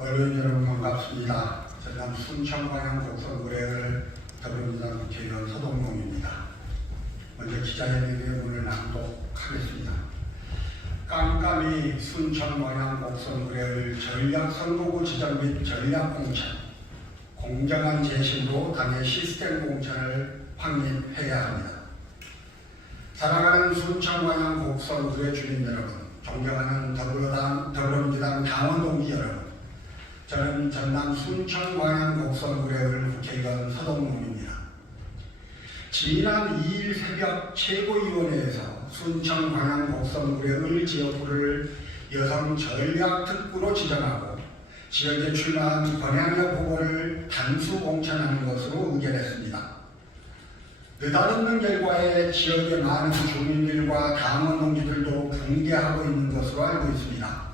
언론 여러분 반갑습니다. 전남 순천광양 곡성구례을 더불어민주당 국회의원 서동용입니다. 먼저 기자회견의 문을 낭독하겠습니다. 깜깜이 순천광양 곡성구례을 전략선거구 지정 및 전략공천, 공정한 재심으로 당의 시스템 공천을 확립해야 합니다. 사랑하는 순천광양 곡성구례 주민 여러분, 존경하는 더불어민주당 당원 동지 여러분, 저는 전남 순천광양 곡성구례을 국회의원 서동용입니다. 지난 2일 새벽 최고위원회에서 순천광양 곡성구례을 지역구를 여성 전략특구로 지정하고 지역에 출마한 권양여 후보를 단수 공천하는 것으로 의결했습니다. 느닷없는 결과에 지역의 많은 주민들과 당원 동지들도 붕괴하고 있는 것으로 알고 있습니다.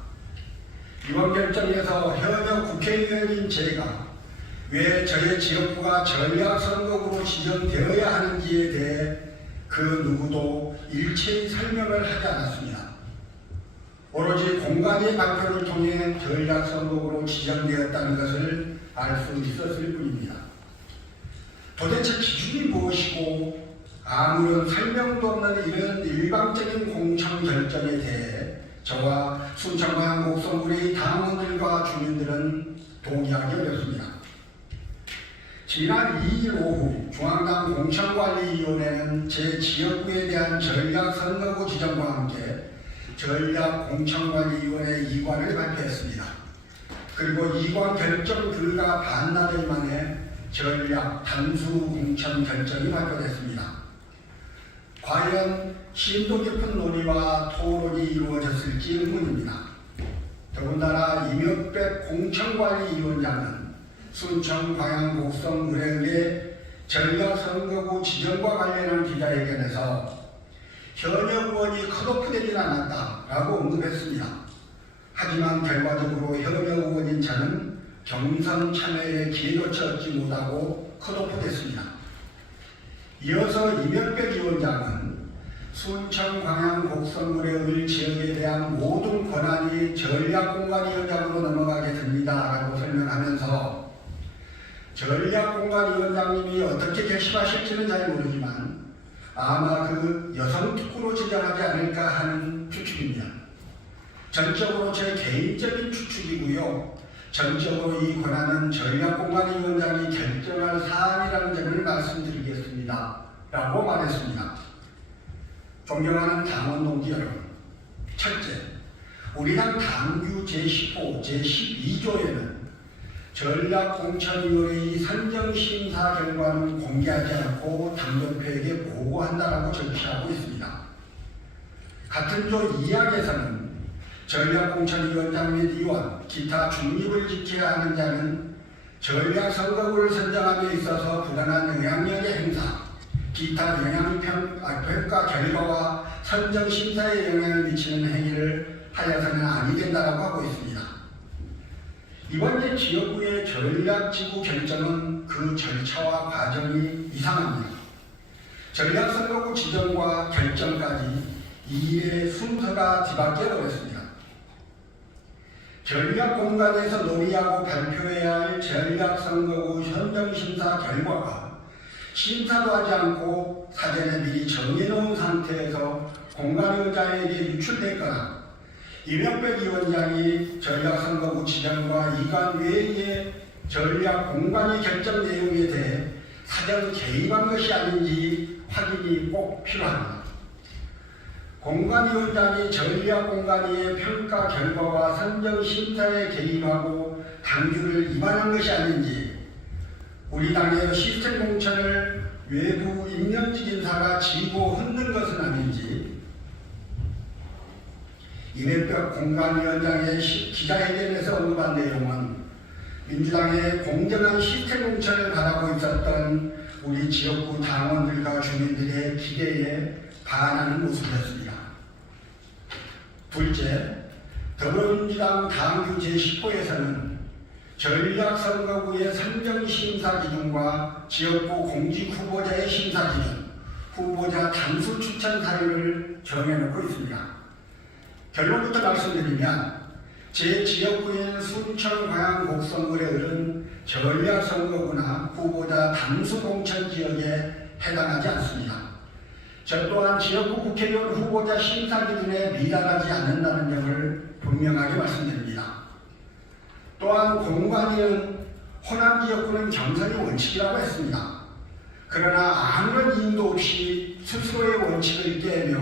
이번 결정에서 현역 국회의원인 제가 왜 저의 지역구가 전략선거구로 지정되어야 하는지에 대해 그 누구도 일체의 설명을 하지 않았습니다. 오로지 공관위 발표를 통해 전략선거구로 지정되었다는 것을 알 수 있었을 뿐입니다. 도대체 기준이 무엇이고 아무런 설명도 없는 이런 일방적인 공천 결정에 대해 저와 순천광양 곡성구례의 당원들과 주민들은 동의하기 어렵습니다. 지난 2일 오후 중앙당 공천관리위원회는 제 지역구에 대한 전략선거구 지정과 함께 전략공천관리위원회 이관을 발표했습니다. 그리고 이관 결정 불가 반나절 만에 전략 단수 공천 결정이 발표됐습니다. 과연 심도 깊은 논의와 토론이 이루어졌을지 의문입니다. 더군다나 이명백 공천관리위원장은 순천광양 곡성구례의 전략선거구 지정과 관련한 기자회견에서 현역 의원이 컷오프되진 않았다라고 언급했습니다. 하지만 결과적으로 현역 의원인 저는 경선 참여에 기회조차 얻지 못하고 컷오프됐습니다. 이어서 이명백 위원장은 순천광양 곡성구례을 지역에 대한 모든 권한이 전략공관위원장으로 넘어가게 됩니다라고 설명하면서 전략공관위원장님이 어떻게 결심하실지는 잘 모르지만 아마 그 여성특구로 지정하지 않을까 하는 추측입니다. 전적으로 제 개인적인 추측이고요. 전적으로 이 권한은 전략공관위원장이 결정할 사안이라는 점을 말씀드리겠습니다. 라고 말했습니다. 존경하는 당원 동지 여러분, 첫째, 우리 당 당규 제15, 제12조에는 전략공천위원회의 선정심사 결과는 공개하지 않고 당정표에게 보고한다라고 절차하고 있습니다. 같은 조 2항에서는 전략공천위원장 및 위원, 기타 중립을 지켜야 하는 자는 전략선거구를 선정함에 있어서 부당한 영향력의 행사, 기타 평가 결과와 선정심사에 영향을 미치는 행위를 하여서는 아니 된다고 하고 있습니다. 이번 제 지역구의 전략지구 결정은 그 절차와 과정이 이상합니다. 전략선거구 지정과 결정까지 이 일의 순서가 뒤바뀌어 버렸습니다. 전략공간에서 논의하고 발표해야 할 전략선거구 선정심사 결과가 심사도 하지 않고 사전에 미리 정해놓은 상태에서 공관위원장에게 유출됐거나 이명백 위원장이 전략선거구 지정과 이관 외의 전략공관위 결정 내용에 대해 사전 개입한 것이 아닌지 확인이 꼭 필요합니다. 공관위원장이 전략공관위의 평가 결과와 선정심사에 개입하고 당규를 위반한 것이 아닌지, 우리 당의 시스템 공천을 외부 임명직 인사가 지고 흔든 것은 아닌지, 이명백 공관위원장의 기자회견에서 언급한 내용은 민주당의 공정한 시스템 공천을 바라고 있었던 우리 지역구 당원들과 주민들의 기대에 반하는 모습이었습니다. 둘째, 더불어민주당 당규 제10호에서는 전략선거구의 선정심사 기준과 지역구 공직 후보자의 심사 기준, 후보자 단수 추천 사유를 정해놓고 있습니다. 결론부터 말씀드리면 제 지역구인 순천광양 전략선거구나 후보자 당수공천 지역에 해당하지 않습니다. 저 또한 지역구 국회의원 후보자 심사 기준에 미달하지 않는다는 점을 분명하게 말씀드립니다. 또한 공관위는 호남 지역구는 경선이 원칙이라고 했습니다. 그러나 아무런 이유도 없이 스스로의 원칙을 깨며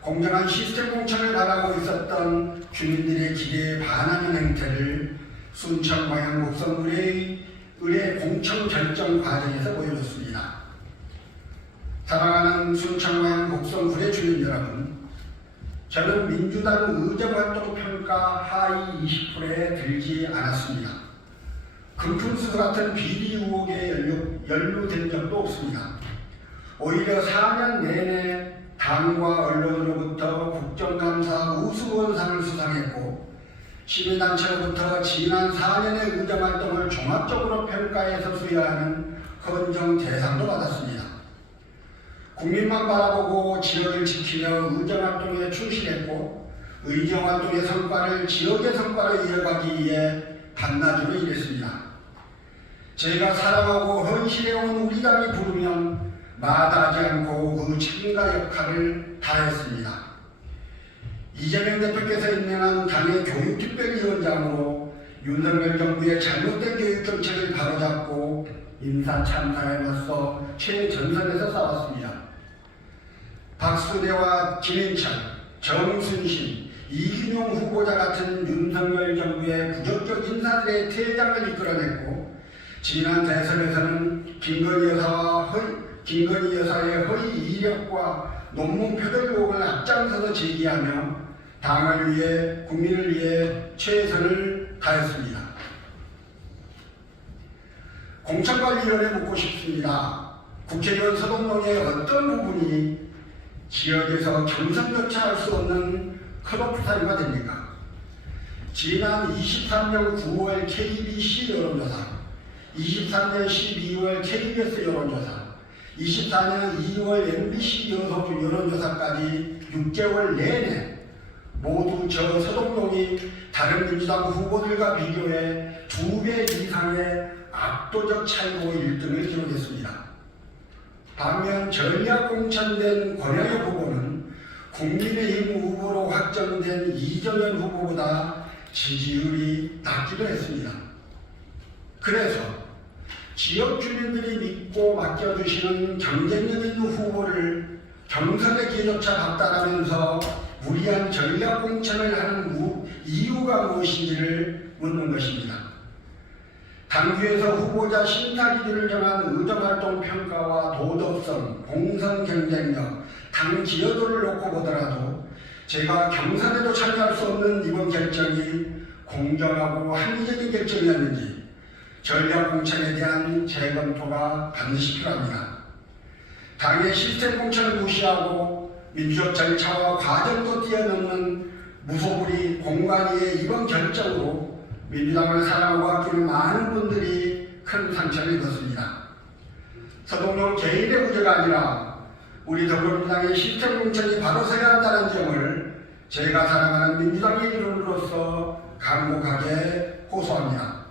공정한 시스템 공천을 바라고 있었던 주민들의 기대에 반하는 행태를 순천 광양 곡성 의뢰 공천 결정 과정에서 보여줬습니다. 사랑하는 순천 광양 곡성 의뢰 주민 여러분, 저는 민주당 의정활동 평가 하위 20%에 들지 않았습니다. 금품수수 같은 비리 의혹에 연루된 적도 없습니다. 오히려 4년 내내 당과 언론으로부터 국정감사 우수원상을 수상했고 시민단체로부터 지난 4년의 의정활동을 종합적으로 평가해서 수여하는 헌정 대상도 받았습니다. 국민만 바라보고 지역을 지키며 의정활동에 충실했고 의정활동의 성과를 지역의 성과로 이어가기 위해 반나절을 일했습니다. 제가 사랑하고 헌신해온 우리 당이 부르면 마다하지 않고 그 책임과 역할을 다했습니다. 이재명 대표께서 임명한 당의 교육특별위원장으로 윤석열 정부의 잘못된 교육정책을 바로잡고 인사참사에 맞서 최전선에서 싸웠습니다. 박수대와 김인철, 정순신, 이균용 후보자 같은 윤석열 정부의 부적격 인사들의 퇴장을 이끌어냈고 지난 대선에서는 김건희 여사의 허위 이력과 논문 표절 의혹을 앞장서서 제기하며 당을 위해 국민을 위해 최선을 다했습니다. 공천관리위원회 묻고 싶습니다. 국회의원 서동동의 어떤 부분이 지역에서 경선조차 할 수 없는 컷오프 사유가 됩니까? 지난 23년 9월 KBC 여론조사, 23년 12월 KBS 여론조사, 24년 2월 MBC 여론조사까지 6개월 내내 모두 저 서동동이 다른 민주당 후보들과 비교해 2배 이상의 압도적 차이로 1등을 기록했습니다. 반면 전략 공천된 권영혁 후보는 국민의힘 후보로 확정된 이정현 후보보다 지지율이 낮기도 했습니다. 그래서 지역 주민들이 믿고 맡겨주시는 경쟁력 있는 후보를 경선의 기회조차 박탈하면서 무리한 전략 공천을 하는 이유가 무엇인지를 묻는 것입니다. 당규에서 후보자 심사 기준을 정한 의정활동 평가와 도덕성, 공선 경쟁력, 당 기여도를 놓고 보더라도 제가 경선에도 참여할 수 없는 이번 결정이 공정하고 합리적인 결정이었는지 전략 공천에 대한 재검토가 반드시 필요합니다. 당의 시스템 공천을 무시하고 민주적 절차와 과정도 뛰어넘는 무소불위 공관위의 이번 결정으로 민주당을 사랑하고 아끼는 많은 분들이 큰 상처를 입었습니다. 서동용 개인의 문제가 아니라 우리 더불어민주당의 시스템 공천이 바로 서야 한다는 점을 제가 사랑하는 민주당의 이름으로서 간곡하게 호소합니다.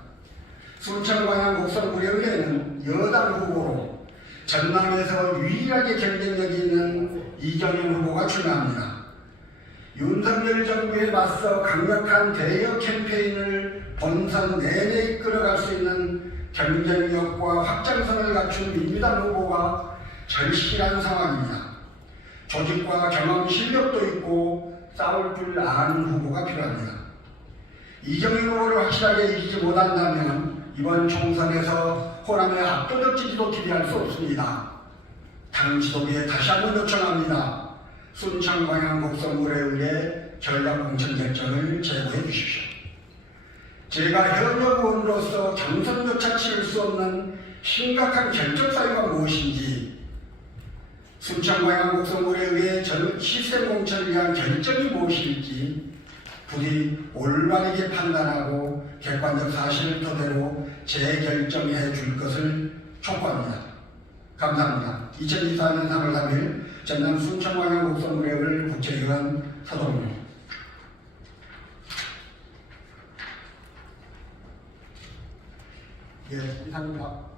순천 광양 곡성 의뢰는 여당 후보로 전남에서 유일하게 경쟁력이 있는 이정현 후보가 출마합니다. 윤석열 정부에 맞서 강력한 대여 캠페인을 본선 내내 이끌어갈 수 있는 경쟁력과 확장성을 갖춘 민주당 후보가 절실한 상황입니다. 조직과 경험 실력도 있고 싸울 줄 아는 후보가 필요합니다. 이정현 후보를 확실하게 이기지 못한다면 이번 총선에서 호남의 압도적 지지도 기대할 수 없습니다. 당 지도부에 다시 한번 요청합니다. 순천 광양 곡성 의뢰 전략 공천 결정을 제고해 주십시오. 제가 현역 의원으로서 경선조차 치를 수 없는 심각한 결정 사유가 무엇인지 순천 광양 곡성 의뢰의 시스템 공천을 위한 결정이 무엇일지 부디 올바르게 판단하고 객관적 사실을 토대로 재결정해 줄 것을 촉구합니다. 감사합니다. 2024년 3월 3일 전남 순천 광양 곡성 의뢰 국회의원 서동훈. 예, 이상입니다.